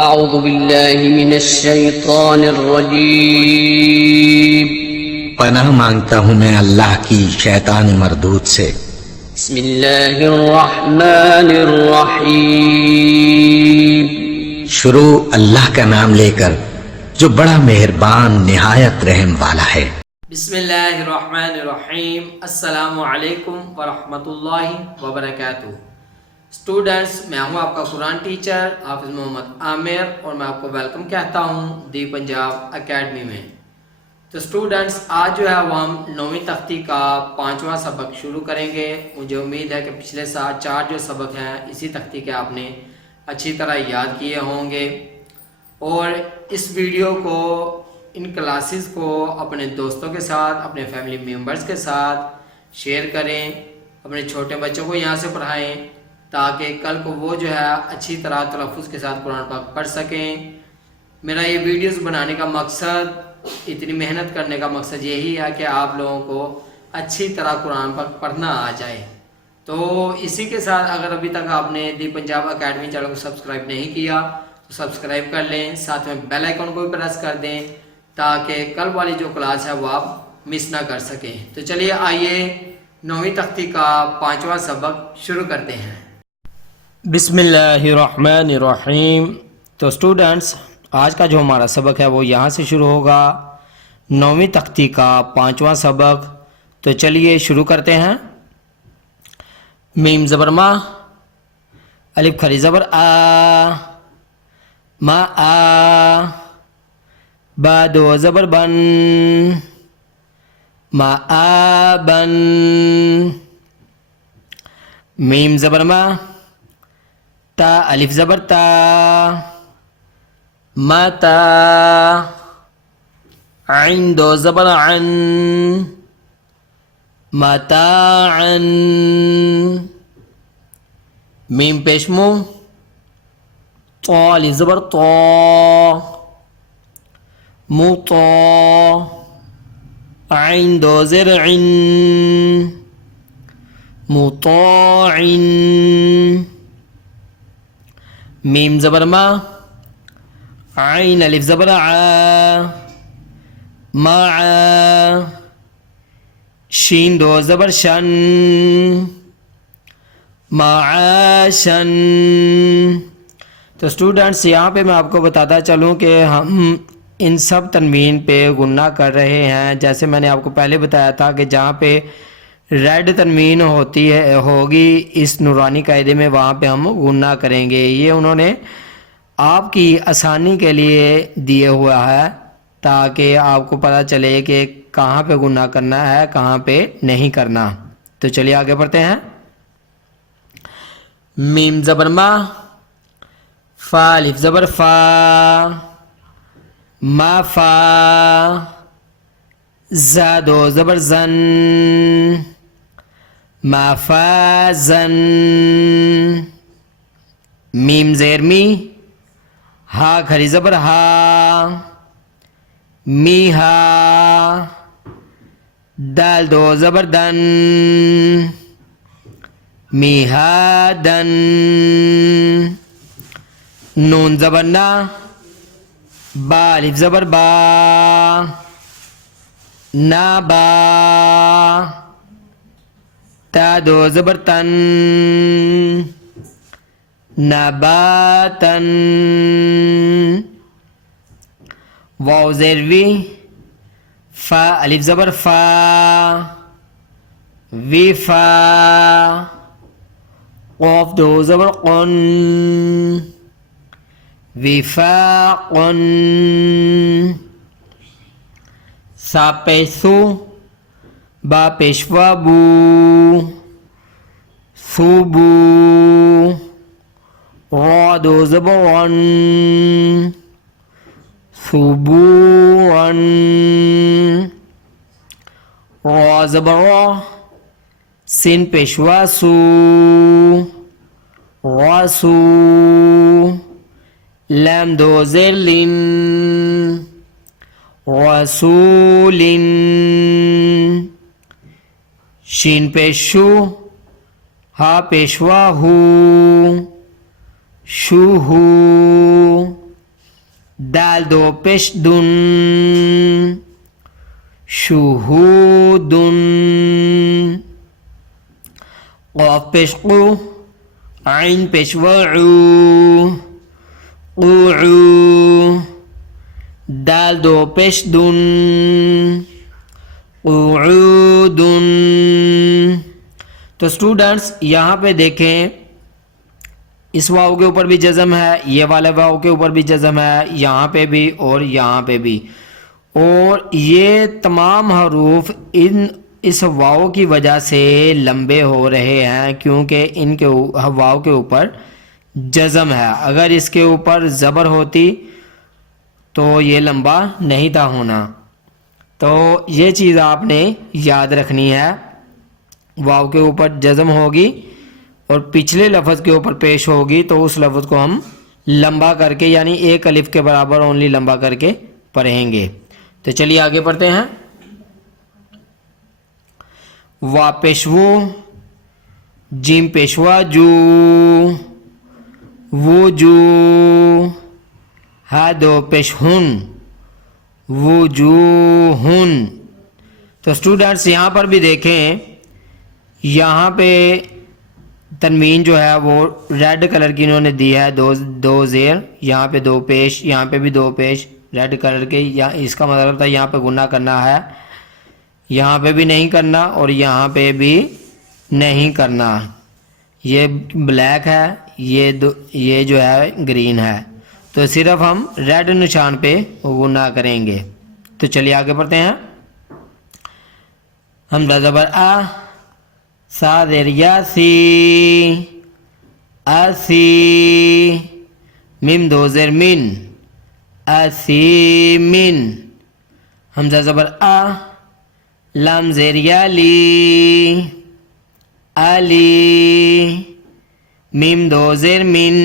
أعوذ بالله من الشيطان الرجيم پناہ مانگتا ہوں میں اللہ کی شیطان مردود سے۔ بسم الله الرحمن الرحيم شروع اللہ کا نام لے کر جو بڑا مہربان نہایت رحم والا ہے۔ بسم اللہ الرحمن الرحیم۔ السلام علیکم ورحمۃ اللہ وبرکاتہ۔ اسٹوڈنٹس، میں ہوں آپ کا قرآن ٹیچر حافظ محمد عامر اور میں آپ کو ویلکم کہتا ہوں دی پنجاب اکیڈمی میں۔ تو اسٹوڈنٹس، آج جو ہے وہ ہم 9ویں تختی کا 5واں سبق شروع کریں گے۔ مجھے امید ہے کہ پچھلے 4 جو سبق ہیں اسی تختی کے آپ نے اچھی طرح یاد کیے ہوں گے، اور اس ویڈیو کو، ان کلاسز کو اپنے دوستوں کے ساتھ، اپنے فیملی ممبرز کے ساتھ شیئر کریں، اپنے چھوٹے بچوں کو یہاں سے پڑھائیں تاکہ کل کو وہ جو ہے اچھی طرح تلفظ کے ساتھ قرآن پاک پڑھ سکیں۔ میرا یہ ویڈیوز بنانے کا مقصد، اتنی محنت کرنے کا مقصد یہی ہے کہ آپ لوگوں کو اچھی طرح قرآن پاک پڑھنا آ جائے۔ تو اسی کے ساتھ اگر ابھی تک آپ نے دی پنجاب اکیڈمی چینل کو سبسکرائب نہیں کیا تو سبسکرائب کر لیں، ساتھ میں بیل آئیکن کو بھی پریس کر دیں تاکہ کل والی جو کلاس ہے وہ آپ مس نہ کر سکیں۔ تو چلیے آئیے 9ویں تختی کا 5واں سبق شروع کرتے ہیں۔ بسم اللہ الرحمن الرحیم۔ تو اسٹوڈنٹس، آج کا جو ہمارا سبق ہے وہ یہاں سے شروع ہوگا، 9ویں تختی کا 5واں سبق۔ تو چلیے شروع کرتے ہیں۔ میم زبر ما، الف کھری زبر آ، ما آ، با دو زبر بن، ما آ بن، میم زبر ما، تا الف زبر تا، متا، عین دو زبر عن، متاعن، میم پیشمو، طا الف زبر طا، مطا، عین دو زر عن، مطاعن، میم زبر ما، عین الف زبر ع، مع، شین دو زبر شن، معاشن۔ تو اسٹوڈنٹس، یہاں پہ میں آپ کو بتاتا چلوں کہ ہم ان سب تنوین پہ غنہ کر رہے ہیں۔ جیسے میں نے آپ کو پہلے بتایا تھا کہ جہاں پہ ریڈ تنوین ہوگی اس نورانی قاعدے میں، وہاں پہ ہم غنہ کریں گے۔ یہ انہوں نے آپ کی آسانی کے لیے دیے ہوا ہے تاکہ آپ کو پتہ چلے کہ کہاں پہ غنہ کرنا ہے، کہاں پہ نہیں کرنا۔ تو چلیے آگے بڑھتے ہیں۔ میم زبر ما، فا الف زبر فا، ما فا، زا دو زبر زن، ما فا زن، میم زیر می، ہا کھری زبر ہا، می ہا، دال دو زبر دن، می ہا دن، نون زبر نا، با الف زبر با، نا با، تا دو زبر تن، نباتن، واو زیر وی، فا الف زبر فا، وی فا، قاف دو زبر قن، وفاقن، سا پیسو، با پیشوا بو، ثوبو، را دو زبر ون، ثبوعن، را زبر را، سین پیشوا سو، راسو، لام دو زیر لن، رسولن، شین پیشو، ہا پیشوا ہو، شوہو، دال دو پیش دن شہودن قاف پیش قو عین پیش وعو قوعو دال دو پیش دن قعودن. تو اسٹوڈنٹس یہاں پہ دیکھیں اس واو کے اوپر بھی جزم ہے, یہ والے واو کے اوپر بھی جزم ہے, یہاں پہ بھی اور یہاں پہ بھی, اور یہ تمام حروف اس واو کی وجہ سے لمبے ہو رہے ہیں کیونکہ ان کے واو کے اوپر جزم ہے. اگر اس کے اوپر زبر ہوتی تو یہ لمبا نہیں تھا ہونا. تو یہ چیز آپ نے یاد رکھنی ہے, واو کے اوپر جزم ہوگی اور پچھلے لفظ کے اوپر پیش ہوگی تو اس لفظ کو ہم لمبا کر کے یعنی ایک الف کے برابر اونلی لمبا کر کے پڑھیں گے. تو چلیے آگے پڑھتے ہیں. وا پیشوو جیم پیشوا جو وجو ہا دو پیش ہن وجوہن. تو اسٹوڈنٹس یہاں پر بھی دیکھیں, یہاں پہ تنوین جو ہے وہ ریڈ کلر کی انہوں نے دی ہے, دو زیر, یہاں پہ دو پیش, یہاں پہ بھی دو پیش ریڈ کلر کے. اس کا مطلب تھا یہاں پہ گنہ کرنا ہے, یہاں پہ بھی نہیں کرنا اور یہاں پہ بھی نہیں کرنا. یہ بلیک ہے, یہ جو ہے گرین ہے, تو صرف ہم ریڈ نشان پہ گنہ کریں گے. تو چلیے آگے پڑھتے ہیں. حمزہ زبر آ, سا زیر یا سی, اسی, میم دو زیر من, اسی من. حمزہ زبر آ, لام زیر یا لی, علی, میم دو زیر من,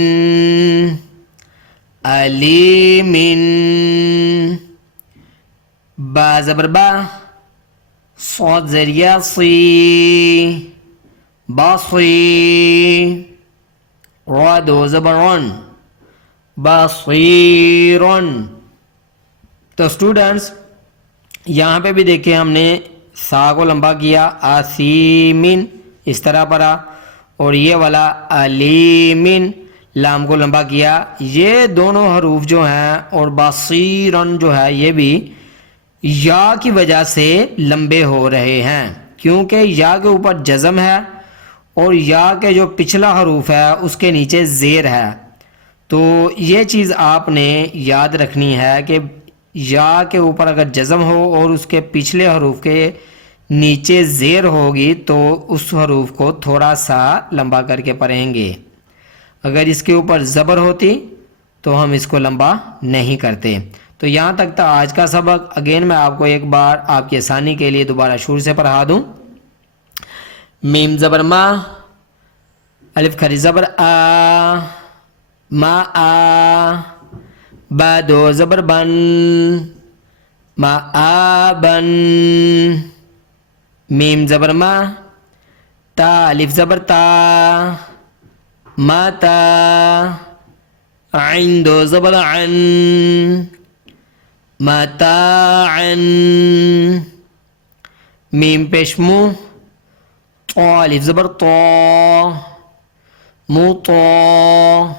علی من. با زبر با, صاد زیر یا صی, باصی. را دو زبر رن, باصیرن. تو اسٹوڈنٹس یہاں پہ بھی دیکھیں ہم نے سا کو لمبا کیا, آسیمن اس طرح پڑھا, اور یہ والا علیمن لام کو لمبا کیا. یہ دونوں حروف جو ہیں اور باصیرن جو ہے یہ بھی یا کی وجہ سے لمبے ہو رہے ہیں کیونکہ یا کے اوپر جزم ہے اور یا کے جو پچھلا حروف ہے اس کے نیچے زیر ہے. تو یہ چیز آپ نے یاد رکھنی ہے کہ یا کے اوپر اگر جزم ہو اور اس کے پچھلے حروف کے نیچے زیر ہوگی تو اس حروف کو تھوڑا سا لمبا کر کے پڑھیں گے. اگر اس کے اوپر زبر ہوتی تو ہم اس کو لمبا نہیں کرتے. تو یہاں تک تھا آج کا سبق. اگین میں آپ کو ایک بار آپ کی آسانی کے لیے دوبارہ شروع سے پڑھا دوں. میم زبر ما, الف کھری زبر آ, ما آ, با دو زبر بن, ما آ بن. میم زبر ما, تا الف زبر تا, ما تا. عین دو زبر عن, متاعا. میم پیش مو, طا الف زبر طا, مطا.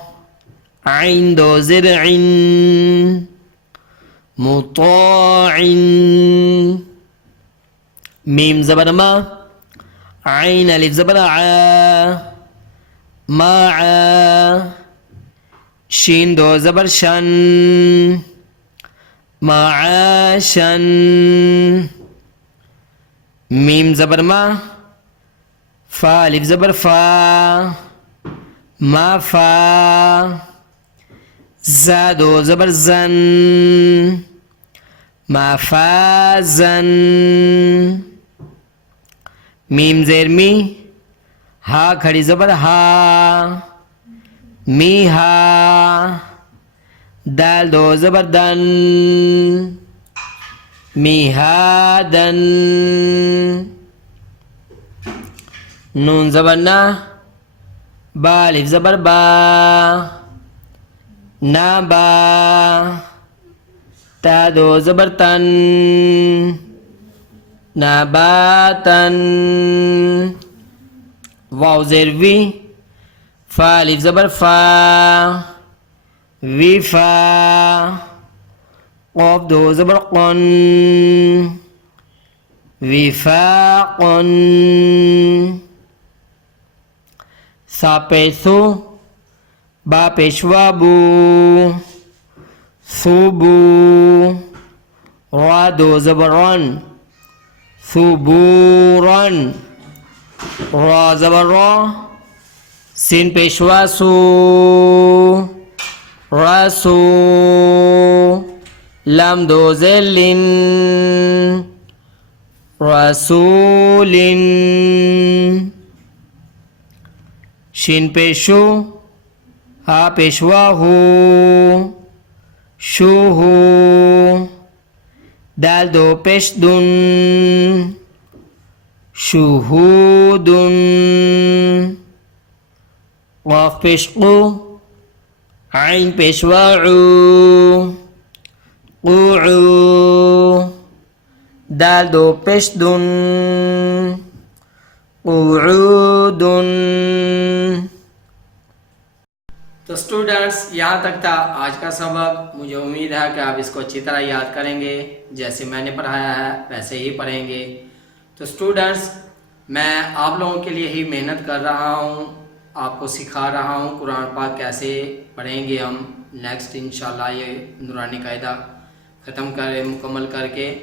عین دو زر عن, مطاع. میم زبر ما, عین الف زبر عا, معا. شین دو زبر شن, معاشن. میم زبر ما, فا الف زبر فا, ما فا. زا دو زبر زن, ما فا زن. میم زیر می, ہا کھڑی زبر ہا, می ہا. دال دو زبر دن, میہادن. نون زبر نا, با الف زبر با, نابا. تا دو زبر تن نباتن واو زیر وی فا الف زبر فا وفا قاف دو زبر قن وفاقا ثا پیش ثو با پیشوا بو ثوبو را دو زبر رن ثبورن را زبر را سین پیشوا سو رسو لام دو زلین رسول شین پیشو ہا پیشوا ہو شو ہو دال دو پیش دن شہودن قاف پیش قو عین پیشوا عو قوعو دال دو پیش دن قعودن. تو اسٹوڈنٹس یہاں تک تھا آج کا سبق. مجھے امید ہے کہ آپ اس کو اچھی طرح یاد کریں گے، جیسے میں نے پڑھایا ہے ویسے ہی پڑھیں گے. تو اسٹوڈنٹس میں آپ لوگوں کے لیے ہی محنت کر رہا ہوں، آپ کو سکھا رہا ہوں قرآن پاک کیسے پڑھیں گے ہم نیکسٹ انشاءاللہ یہ نورانی قاعدہ مکمل کر کے.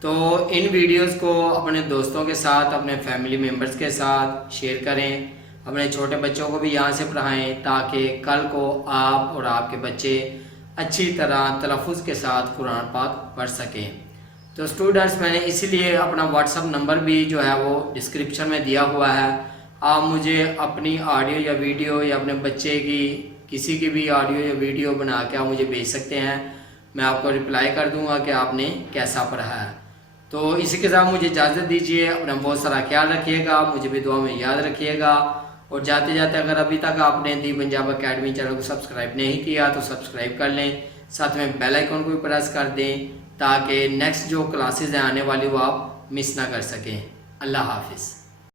تو ان ویڈیوز کو اپنے دوستوں کے ساتھ، اپنے فیملی ممبرز کے ساتھ شیئر کریں، اپنے چھوٹے بچوں کو بھی یہاں سے پڑھائیں تاکہ کل کو آپ اور آپ کے بچے اچھی طرح تلفظ کے ساتھ قرآن پاک پڑھ سکیں. تو اسٹوڈنٹس میں نے اسی لیے اپنا واٹس اپ نمبر بھی جو ہے وہ ڈسکرپشن میں دیا ہوا ہے. آپ مجھے اپنی آڈیو یا ویڈیو یا اپنے بچے کی کسی کی بھی آڈیو یا ویڈیو بنا کے آپ مجھے بھیج سکتے ہیں. میں آپ کو رپلائی کر دوں گا کہ آپ نے کیسا پڑھا ہے. تو اسی کے ساتھ مجھے اجازت دیجیے. اپنا بہت سارا خیال رکھیے گا، مجھے بھی دعا میں یاد رکھیے گا. اور جاتے جاتے اگر ابھی تک آپ نے دی پنجاب اکیڈمی چینل کو سبسکرائب نہیں کیا تو سبسکرائب کر لیں، ساتھ میں بیل آئیکن کو بھی پریس کر دیں تاکہ نیکسٹ جو کلاسز ہیں آنے والی وہ آپ مس نہ کر سکیں. اللہ حافظ.